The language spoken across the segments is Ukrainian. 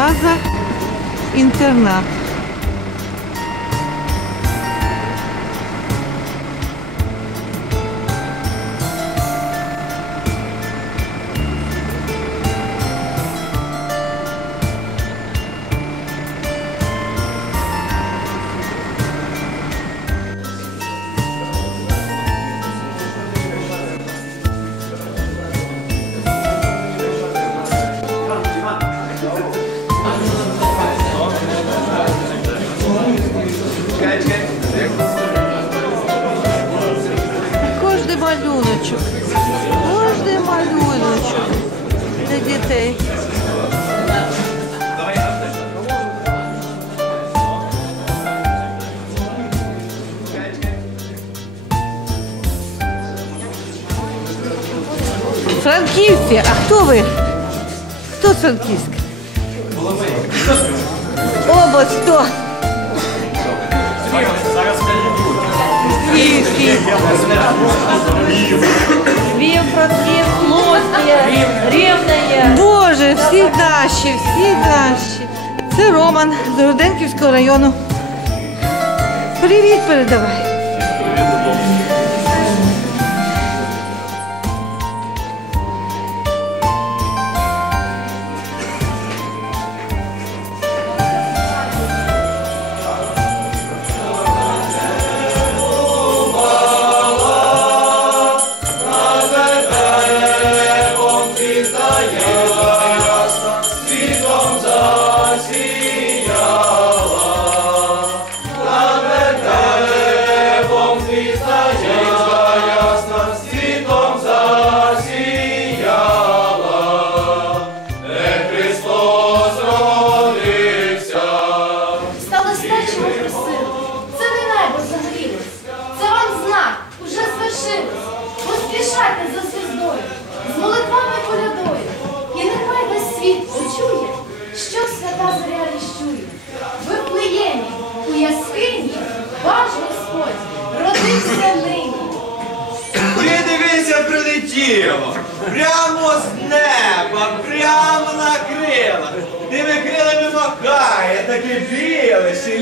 база інтернат. для дітей. Франківці, а хто ви? Хто з Франківська? Область хто? Львівський. Львів, Луцьке, Рівне. Боже, всі наші, всі наші. Це Роман з Руденківського району. Привіт передавай.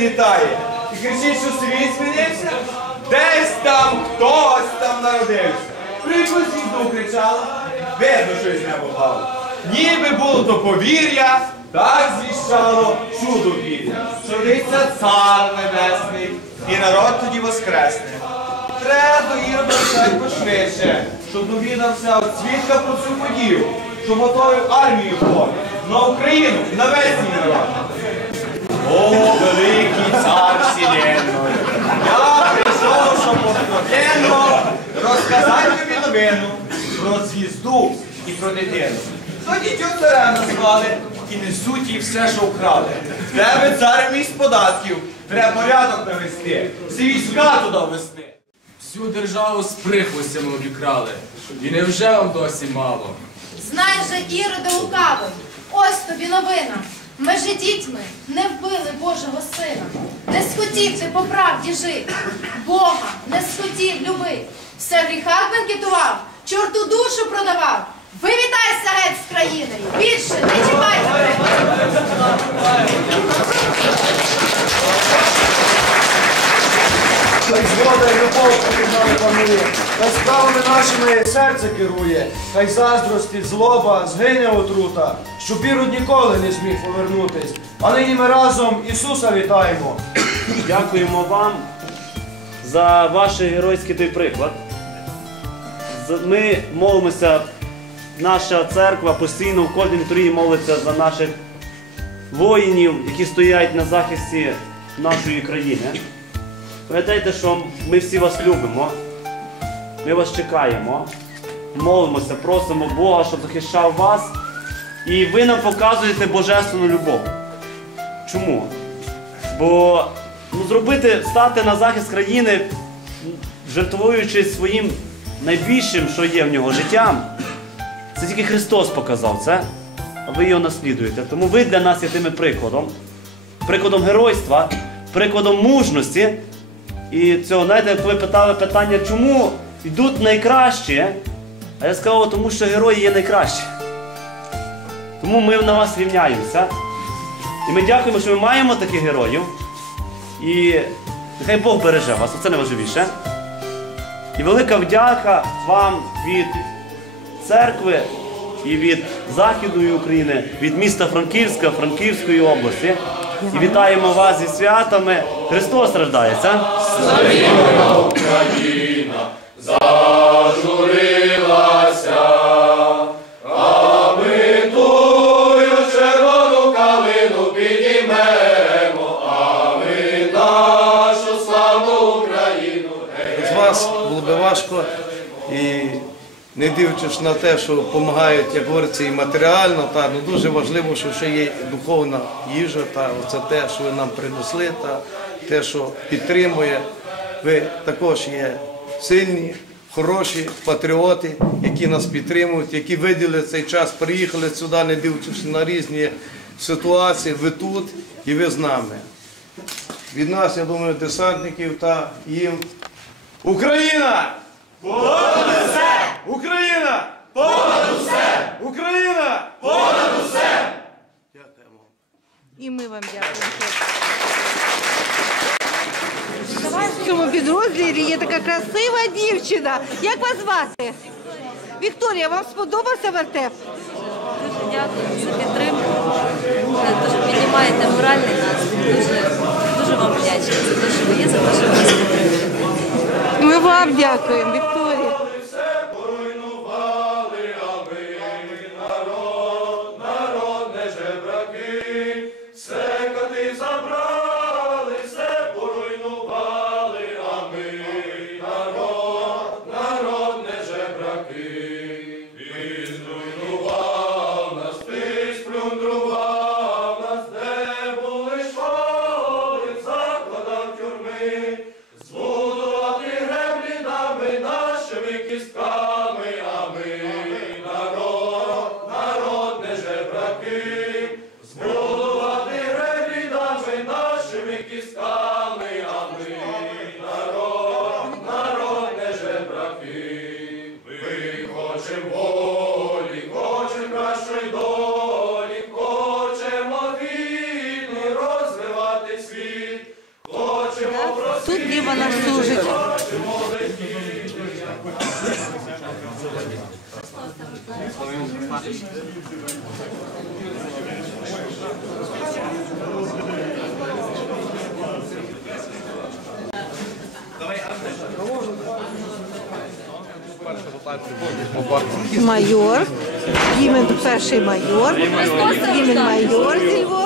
Літає. І кричить, що світ змінився. Десь там хтось там народився. Про якусь кричала. Видно, що із неба впало. Ніби було то повір'я, так звіщало чудо вір'я. Що цар небесний, і народ тоді воскресне. Треба до Ірода все пошвидше, щоб довідався от свідка про цю подію, щоб готовив армію в на Україну на весь народ. О, великий цар вселенної, я прийшов, щоб откровенно розказати тобі новину про звізду і про дитину. Тоді тю царя назвали і несуть їй все, що вкрали. В Тебе цар мій з податків, треба порядок навести, всі війська туди вести. Всю державу з прихвостями обікрали. І невже вам досі мало? Знай же, Іроде лукавий, ось тобі новина. Межі дітьми не вбили Божого сина. Не схотів ти по правді жити. Бога не схотів любити. Все в гріхах бенкетував, чорту душу продавав. Вивітайся геть з країни. Більше не чіпайте. Згода і любов нами панує, хай справами нашими серце керує, хай заздрості, злоба, згине отрута, щоб Ірод ніколи не зміг повернутись. А нині ми разом Ісуса вітаємо. Дякуємо вам за ваш геройський той приклад. Ми молимося, наша церква постійно в кожній літургії молиться за наших воїнів, які стоять на захисті нашої країни. Пам'ятайте, що ми всі вас любимо, ми вас чекаємо, молимося, просимо Бога, щоб захищав вас. І ви нам показуєте божественну любов. Чому? Бо ну, зробити, стати на захист країни, жертвуючи своїм найбільшим, що є в нього життям, це тільки Христос показав це, а ви його наслідуєте. Тому ви для нас є тими прикладом, прикладом геройства, прикладом мужності. І цього, знаєте, коли питали питання, чому йдуть найкращі, а я сказав, тому що герої є найкращі. Тому ми на вас рівняємося. І ми дякуємо, що ми маємо таких героїв. І нехай Бог береже вас, оце найважливіше. І велика вдяка вам від церкви і від Західної України, від міста Франківська, Франківської області. І вітаємо вас зі святами. Христос рождається. Без вас було би важко. І не дивлячись на те, що допомагають, як говориться, і матеріально, та ну дуже важливо, що ще є духовна їжа, та це те, що ви нам принесли, та те, що підтримує. Ви також є сильні, хороші патріоти, які нас підтримують, які виділи цей час, приїхали сюди, не дивлячись на різні ситуації. Ви тут і ви з нами. Від нас, я думаю, десантників та їм Україна! Понад усе! Україна! Понад усе! Україна! Понад усе! Дякуємо. І ми вам дякуємо. В цьому підрозділі є така красива дівчина. Як вас звати? Вікторія, вам сподобався вертеп? Дуже дякую за підтримку. Дуже піднімаєте моральний настрій. Дуже, дуже вам вдячна за те, що ви є, за те, що ви нас підтримуєте. Ми вам дякуємо, Майор, гімен перший майор, гімен майор зі.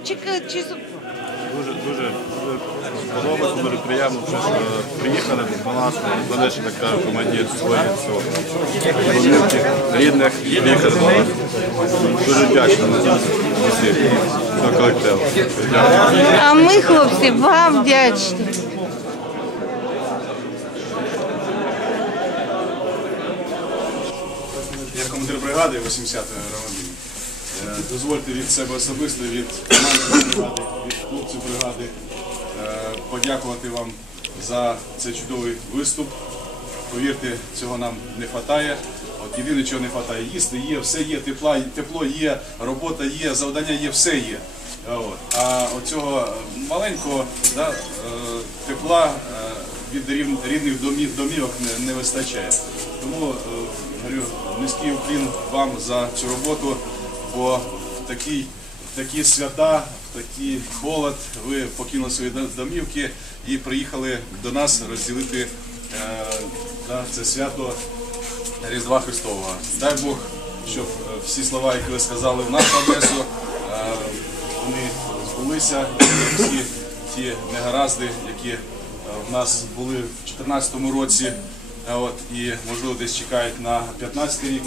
Наш? Чи. Дуже, дуже, дуже дуже приємно, що е, приїхали до нас, залишили, кажуть, командир своїх домівки, рідних, лікар до нас. Дуже вдячний усім, до колективу. А ми, хлопці, вам вдячні. Я командир бригади 80-ї Романів. Дозвольте від себе особисто, від команди бригади, від хлопців бригади е, подякувати вам за цей чудовий виступ. Повірте, цього нам не вистачає. От єдине, чого не вистачає, їсти є, все є, тепла, тепло є, робота є, завдання є, все є. Е. А оцього маленького да, е, тепла від рідних домів, домівок не, не вистачає. Тому говорю, низький уклін вам за цю роботу, бо в такі, в такі свята, в такий холод ви покинули свої домівки і приїхали до нас розділити е, це свято Різдва Христового. Дай Бог, щоб е, всі слова, які ви сказали в нашу адресу, е, вони збулися, всі ті негаразди, які е, в нас були в 2014 році, е, от, і можливо десь чекають на 15 рік.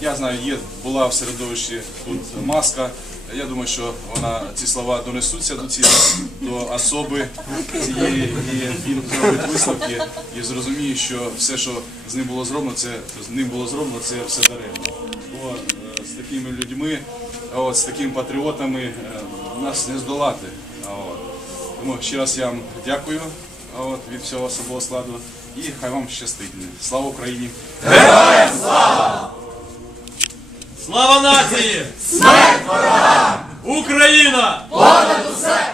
Я знаю, є була в середовищі тут маска, Я думаю, що вона ці слова донесуться до цієї до особи цієї, і він зробить висновки і зрозуміє, що все, що з ним було зроблено, це з ним було зроблено, це все даремно. От, е, з такими людьми, от, з такими патріотами е, нас не здолати. От. Тому ще раз я вам дякую от, від всього особового складу і хай вам щастить. Слава Україні! Слава нації! Смерть ворогам! Україна! Понад усе!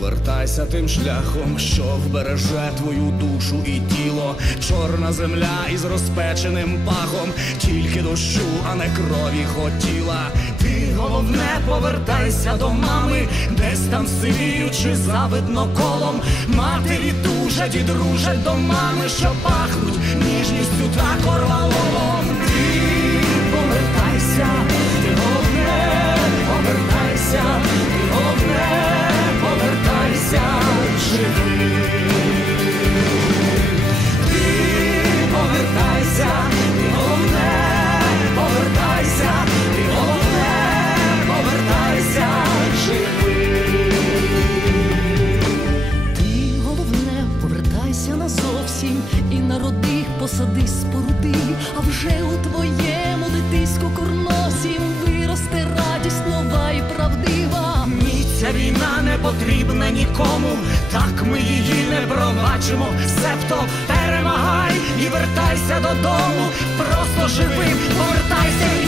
повертайся тим шляхом, що вбереже твою душу і тіло. Чорна земля із розпеченим пахом, тільки дощу, а не крові хотіла. Ти головне, повертайся до мами, десь там сивіючи завидно колом. Матері тужать і дружать до мами, що пахнуть ніжністю та корвалолом. Ти повертайся, ти головне, повертайся, живий. Ти повертайся, головне, повертайся, головне, повертайся живий. Ти головне, повертайся назовсім і народи, посади споруди, а вже у твоєму потрібна нікому, так ми її не пробачимо. Себто перемагай і вертайся додому. Просто живим, повертайся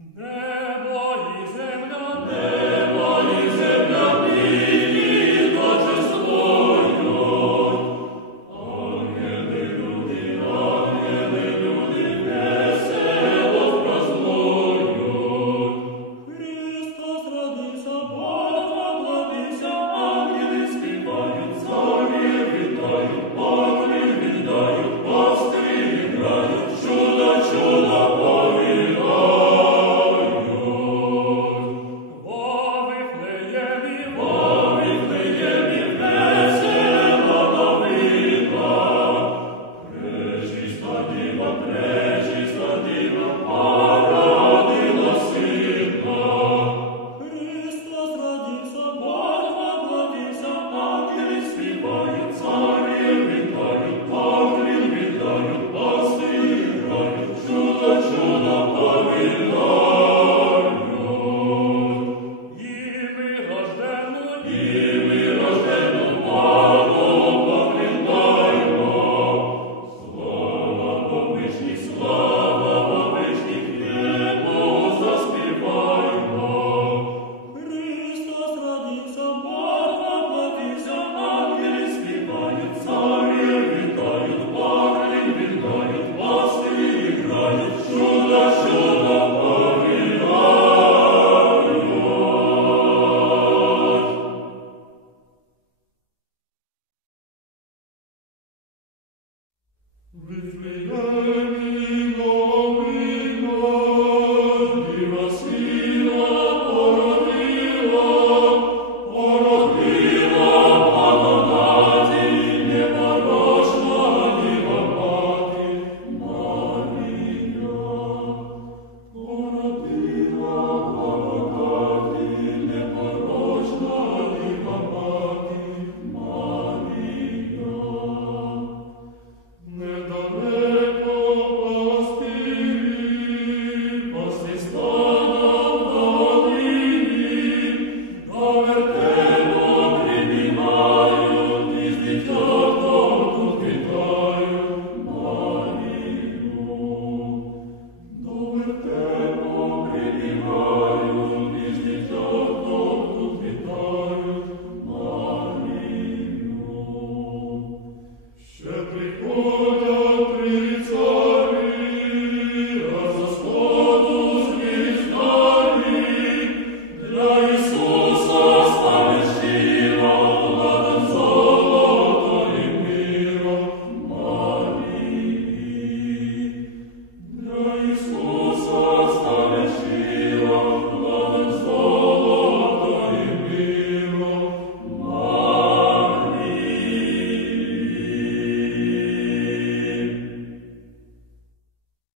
Nemo